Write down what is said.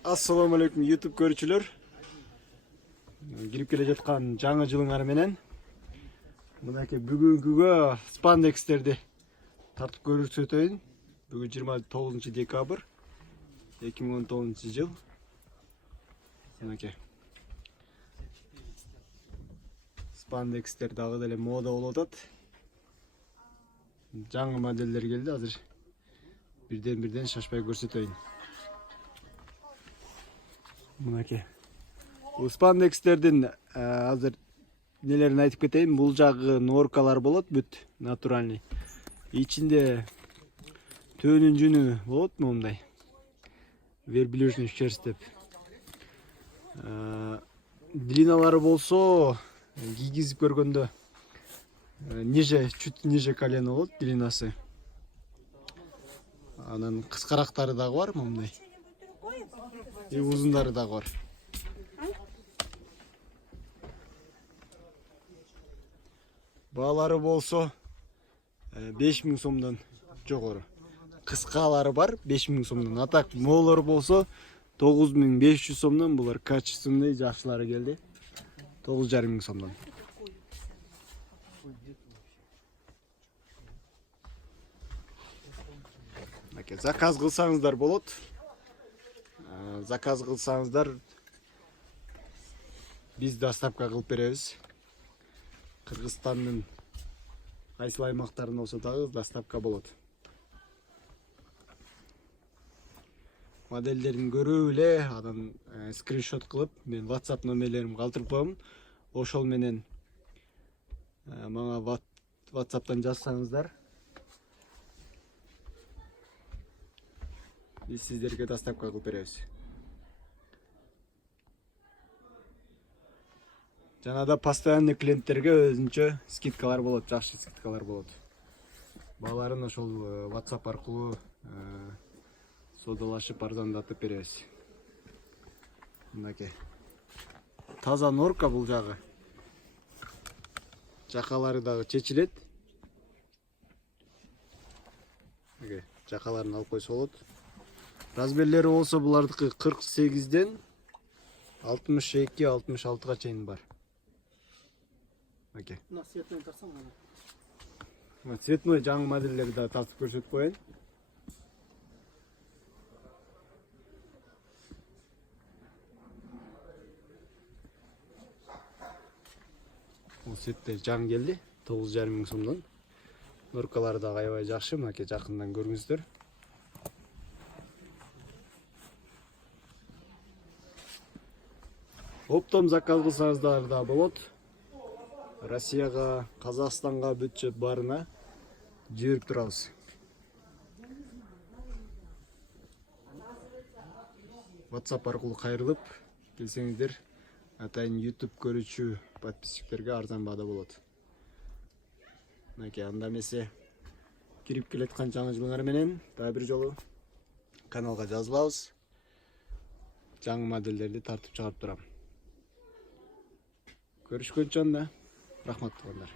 Assalamu alaikum YouTube көрүүчүлөр. Кирип келе жаткан жаңы жылыңар менен мынакей бүгүнкүгө спандекстерди тартып көрсөтөйүн. Бүгүн 29 декабрь 2019 жыл. Мынакей спандекстер дагы деле мода болуп атат. Жаңы моделдер келди, азыр бирден шашпай көрсөтөйүн. Мынакей. Спандекстердин азыр нелерин айтып кетейин. Бул жагы норкалар болот, бүт натуральный. Ичинде төөнүн жүнү болот момундай. Верблюжный шерсть деп. Длиналары болсо кийгизип көргөндө чуть ниже колено болот длинасы. Анан кыскарактары дагы бар момундай. И узундары дагы бар. Баалары болсо 5000 сомдон жогору. Кыскалары бар 5000 сомдон. Атак моолор болсо 9500 сомдон. Булар качественный жакшылары келди. 9500 сомдон. Заказ кылсаңыздар болот. Заказ кылсаңыздар биз доставка кылып беребиз. Кыргызстандын кайсыл аймактарында болсо дагы доставка болот. Модельдерин көрүп эле, анан скриншот кылып, мен WhatsApp номерлеримди калтырып коем. Ошол менен мага WhatsApp'тан жазсаңыздар, биз сиздерге доставка кылып беребиз. Жанада постоянный клиенттерге өзүнчө скидкалар болот, жакшы скидкалар болот. Бааларын ошол WhatsApp аркылуу содалашып арзандатып беребиз. Мынакей. Таза норка бул жагы. Жакалары дагы чечилет. Мынакей, жакаларын алып койсо болот. Размерлери болсо булардыкы 48ден 62-66га чейин бар. Окей. Цветной тарсаң ана. Цветной жаңы модельдерди да тартып көрсөтүп коеюн. Бул цветте жаңы келди, 9500 сомдон. Норкалары да аябай жакшы, мынакей жакындан көрүңүздөр. Оптом заказ кылсаңыздар да болот. Россияга, Казакстанга бүт баарына жиберип турабыз. WhatsApp аркылуу кайрылып келсеңиздер, атайын YouTube көрүүчү подписчиктерге арзан баада болот. Мынакей, анда эмесе кирип келаткан жаңы жылыңар менен дагы бир жолу каналга жазылабыз. Жаңы модельдерди тартып чыгарып турам. Көрүшкөнчө анда. Рахмат тугандар.